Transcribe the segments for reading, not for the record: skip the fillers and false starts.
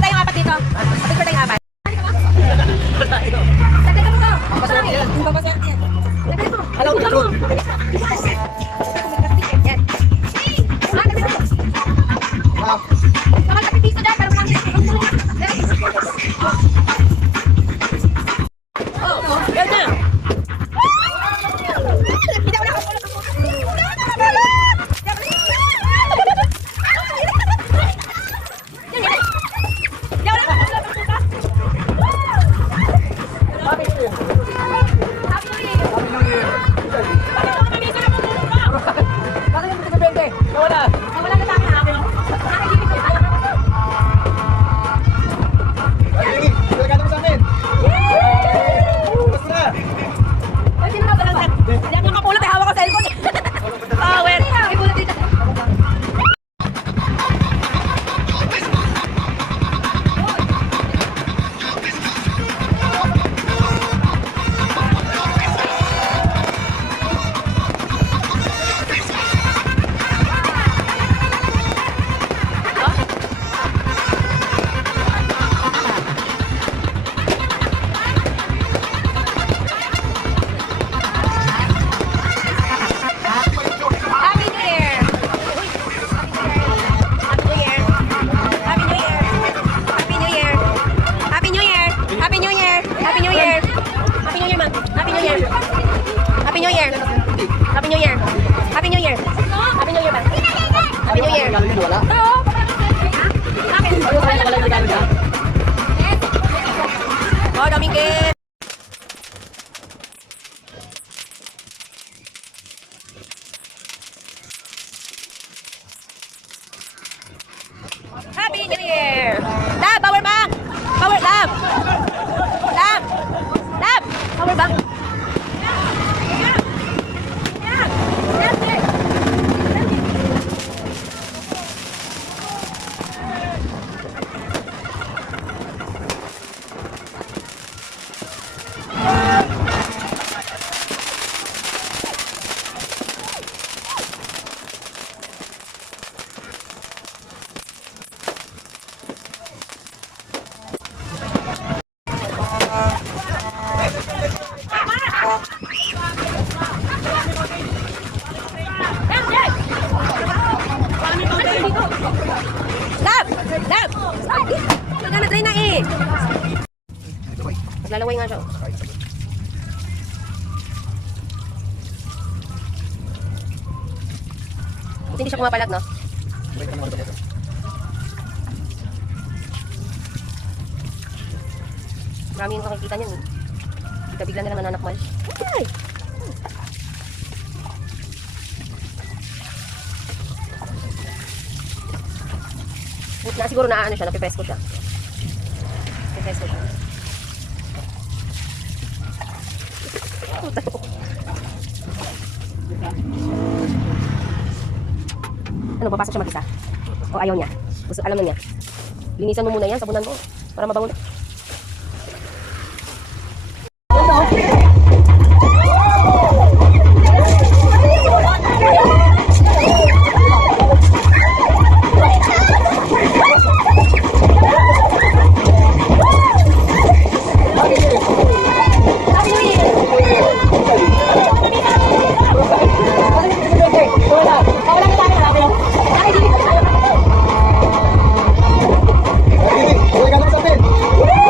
tayong apat dito. Picture tayong apat. Sagad mo to. Hello, hello. Yan. Kapag napipiso dyan, pero lang. Yan na. Oh, daming game. Happy New Year. Lab, power bank. Power lab. Lab. Lab, power bank. Lab! Lab! Magana try na eh. Maglalaway nga siya. Hindi siya pumapalag, no? Marami yung nakikita niyan. Bigla-bigla na lang nananakmal. Ay! Na siguro na ano siya, napipresko siya. Napipresko siya. Ano, papasok siya mag-isa? O ayaw niya? Gusto, alam na niya. Linisan mo muna yan, sabunan mo. Para mabango na. Ini, boleh gantung sampai.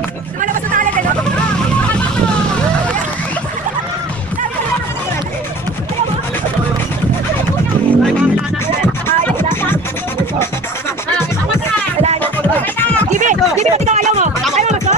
Lumalabas na talent eh, no? Gibi, pati ka ayaw mo. Ayaw mo ba ito?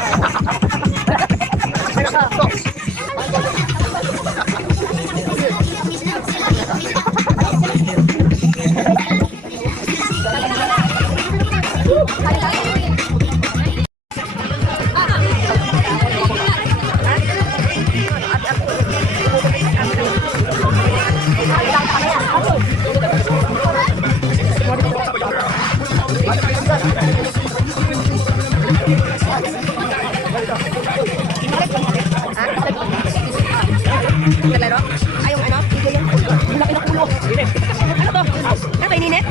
Naglaro? Ay, yung ano? Video yan. Ang laki ng ulo. Ano to? Ano to, ininit?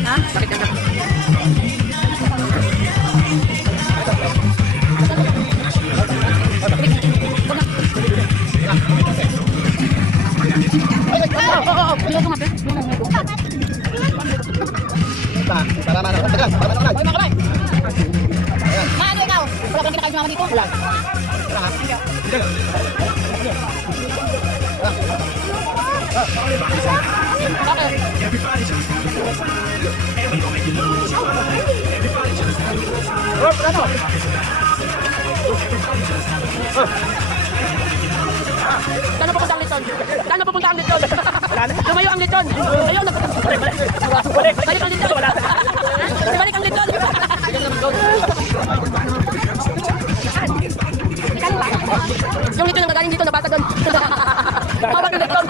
Ha? Bakit ka na? Saan papunta ang lechon? Saan papunta ang lechon? Lumayo ang lechon. Ayun, balik ang lechon. Balik ang lechon. Yung lechon ang gagaling dito, nabasa doon. Hawak ang lechon.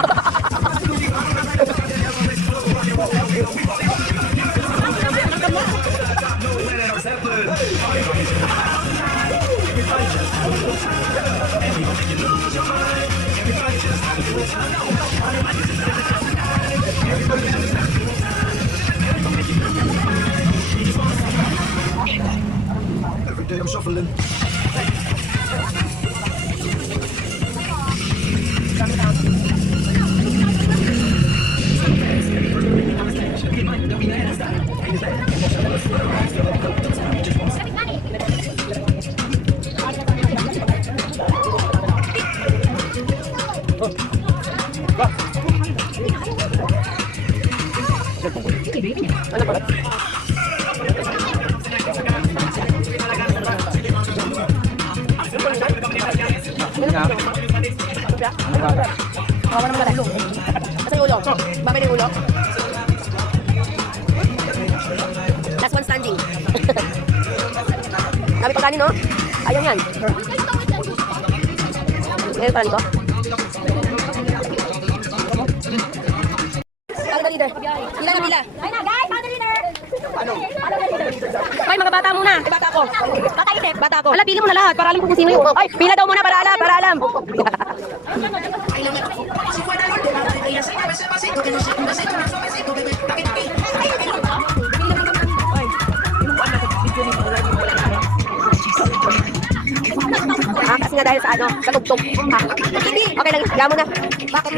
Every day I'm shuffling. Ano ba? Kawawa naman na ulo. Asa yung ulo? Babay na yung ulo? Last one standing. Dami pang kanin, no? Ayaw yan. Ngayon pa nito. Paano na leader? Pila na pila? Ay na guys! Paano leader? Paano? Ay, mga bata muna. Ay, bata ko. Bata isip. Bata ko. Ala, pili mo na lahat para alam ko kung sino yung... Ay, pila daw muna para alam, para alam. Kasi nga dahil sa ano, sa tugtog. Okay lang, higa mo na. Bakit?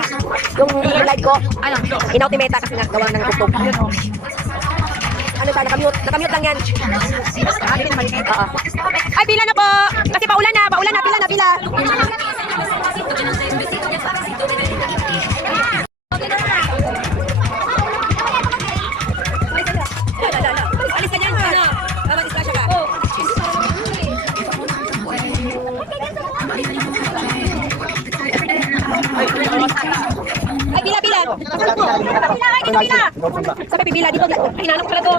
Yung live ko, ano? In-ultimate kasi nga gawa ng tugtog. Ano siya, nakamute lang yan. Oo. Ay, pila na po! Kasi paulan na, pila na, pila. Alis ka dyan, ano? Mag-islasya ka. Ay, pila. Pila. Sabi, pipila dito. Ay, nanap pala to.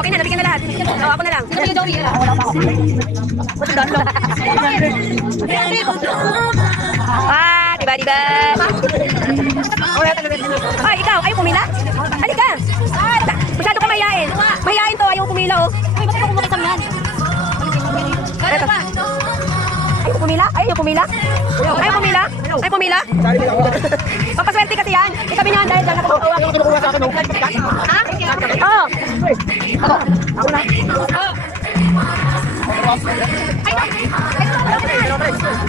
Okay na, nabigyan na lahat. Oo, ako na lang. Sino yung Joey? Wala pa ako. What's that? Diba? Ay, ikaw, ayaw pumila? Halika. Masyado ka mahihain. Mahihain to, ayaw pumila, oh. Ay, bakit ako makisam yan? Ayaw pumila? Ayaw pumila? Ayaw pumila? Ayaw pumila? Pampaswerte kasi yan. Itabi niyan dahil dyan ako. Ha? Oo. Ako na. Ay, no.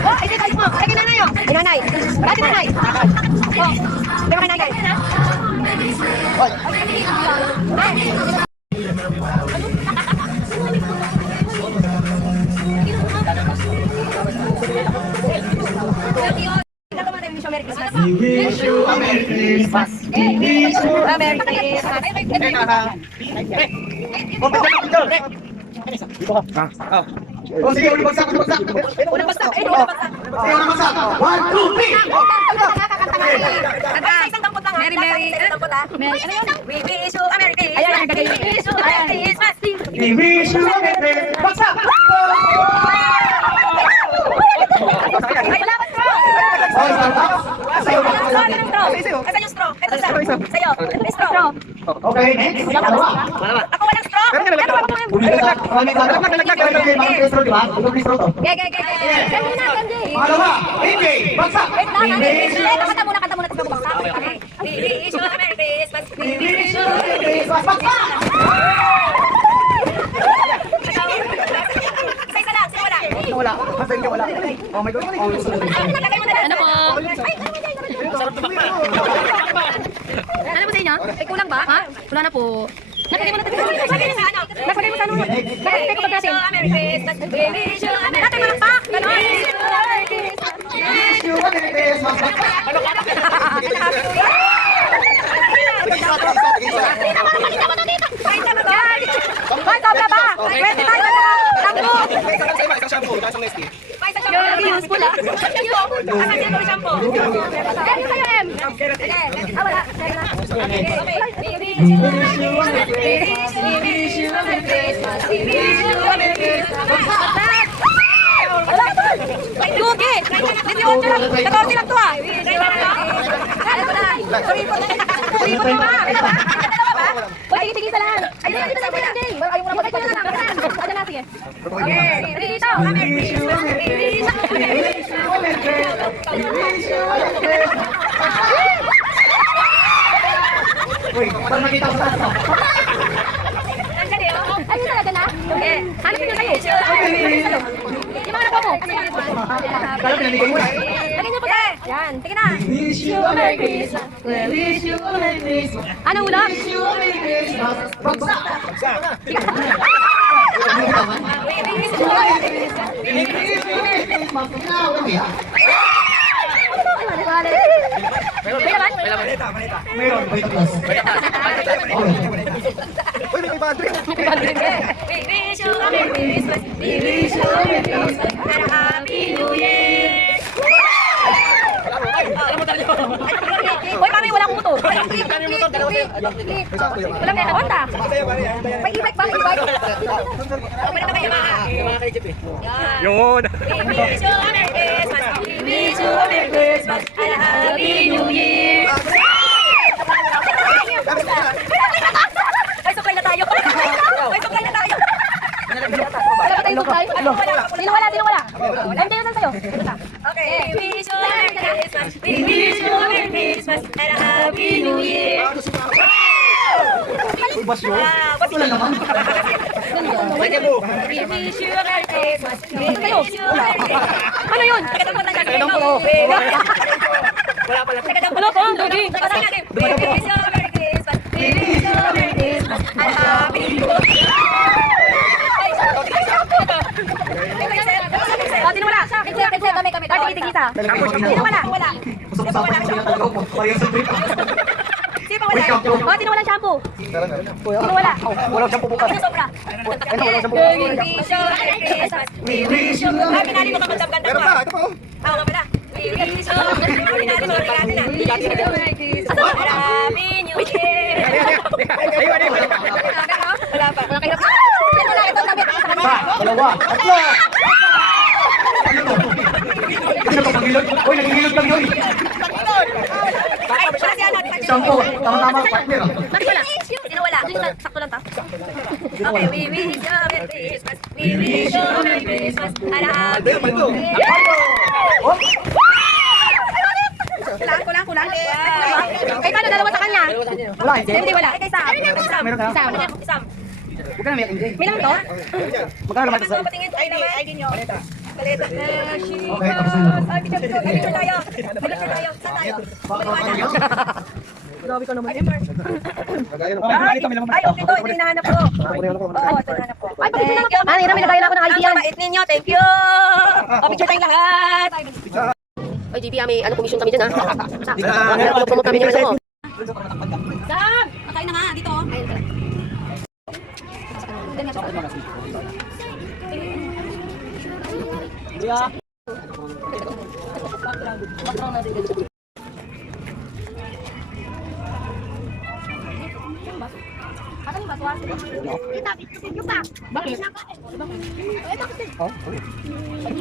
Oh, ay, tayo mo. Ay, kinanay, oh. Kinanay. Dati nanay. Oh. Di ba kinanay? We wish you a Merry Christmas. We wish you a Merry Oh, sige, ulit bagsak. Unang bagsak. Ay, unang bagsak. Unang bagsak. 1, 2, 3. Isang dampot lang, ha? Mary. Isang dampot, ha? Ano yun? We wish you a Merry Christmas. Ayan, we wish you a Merry Christmas. We wish you a Merry Christmas. Bagsak! Ay, wala ba straw? Sa'yo ba? Asan yung straw? Ito sa'yo. May straw. Okay, next. Dalawa. Ako walang straw. Pero ako yung... Pangalawa, AJ, bagsak. Wait lang, kanta muna tapos ako bagsak. Okay. We wish you a Merry Christmas. We wish you a Merry Christmas. Bagsak! Isa lang, sino wala? Wala. Basta hindi wala. Oh my God. Nalagay mo na lang. Ano po? Ano po sa inyo? Ay, kulang ba? Ha? Wala na po. Nakalagay mo na tayo. Nakalagay mo sa ano? Nakalagay mo sa ano? Nakalagay ko ba natin? Merry Christmas. We wish you a Merry Christmas. Natin malakpak. Ganon. We wish you a Merry Christmas. Wish you a Merry Christmas. Hoy, sobra ba? Pwede tayo na. Shampoo. Useful, ah. Asan yan ang shampoo? Yan yung sa'yo, Em. Ah, wala. Okay. We wish you a Merry Christmas. We wish you a Merry Christmas. Wala ito. Lugi. 18 lang. 14 lang to, ah. Sorry po. Sorry po ba? Uy, tigil-tigil sa lahat. Ayun na, dito sa akin. Ayun mo na. Ayun na lang. Ayun na, sige. Okay. Dito. Uy, para makita ko sa taas. Ayun talaga na? Okay. Hanapin nyo kayo. Yung mga nakuha mo. Kala pinanigan mo na. Lagyan nyo po tayo. Yan. Tingin na. Wish you a Merry Christmas. We wish you a Merry Christmas. Ano ulam? Wish you a Merry Christmas. Bagsak! Meron, wait plus. Uy, may bandre. We wish you a Merry Christmas. We wish you a Merry Christmas and a Happy New Year. Uy, kami walang motor. Walang na nakonta. May e-bike ba? E-bike? Pwede na kayo mga ka-Egypt eh. Yun. We wish you a Merry Christmas. We wish you a Merry Christmas and a Happy New Year. Ay, supply na tayo. Ay, supply na tayo. Wala ba tayong supply? Sino wala? Hindi yun sa'yo. Okay. We wish you a Merry Christmas. We wish you a Merry Christmas and a Happy New Year. Wala naman. We wish you a Merry Christmas. We wish you a Merry Christmas. Ano yun? Wala pala. Ano po? Dodi. We wish you a Merry Christmas. We wish you a Merry Christmas and a Happy New Year. Sino wala? Kami. Tigisa. Sino wala? Usap-usapan sila talaga po. Parehas sa trip. Sino pa wala? Oh, sino walang shampoo? Sino wala? Walang shampoo bukas. Sino sobra? Walang shampoo. We wish you a Merry Christmas. Ay, pinali mo ka magdamgan Meron pa, ito pa oh. Ah, wala pala. We wish you a Merry Christmas. Happy New Year. Wala pa. Wala kayo. Ito na, ito sabi. Dalawa. Tatlo. Ano to, pagilod? Uy, nagigilod lang yun. Ay, wala si ano. Shampoo. Tama-tama, partner. Bakit wala? Sino wala? Sakto lang ta. Okay, we wish you a Merry Christmas. We wish you a Merry Christmas. And a Happy New Year. Kulang. Ay, paano dalawa sa kanya? Wala, hindi. Hindi, wala. Ay, kay Sam. Meron ka? Sam. Huwag ka na may hindi. May naman to? Magkano naman ito sa'yo? Patingin tayo naman. ID nyo. Paleta. Okay, tapos na yun. Ay, picture tayo. Saan tayo? Grabe ka naman. Ay, okay to. Ito yung hinahanap ko. Oo, ito yung hinahanap ko. Ay, picture na ako. Ah, Nira, may nagaya na ako ng ID yan. Ang bait ninyo. Thank you. O, picture tayong lahat. Ay, JP, may ano commission kami dyan, ha? Promote kami yung ano mo. Sam! Makain na nga, dito. Ayun pala.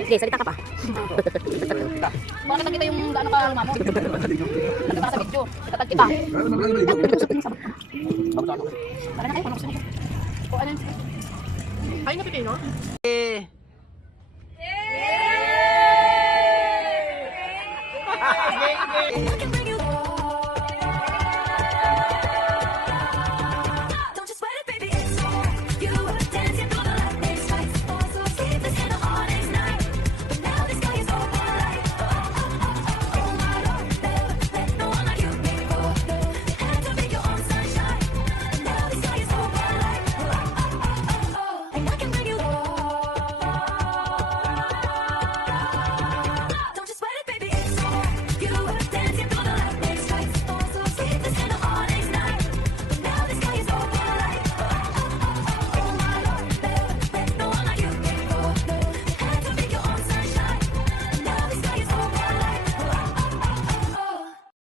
Sige, salita ka pa. Bakit kita yung gaano ka lumamo? Kita sa video. Itatag kita. Para na kayo, panuksin mo. O ano yun? Ay, napipino?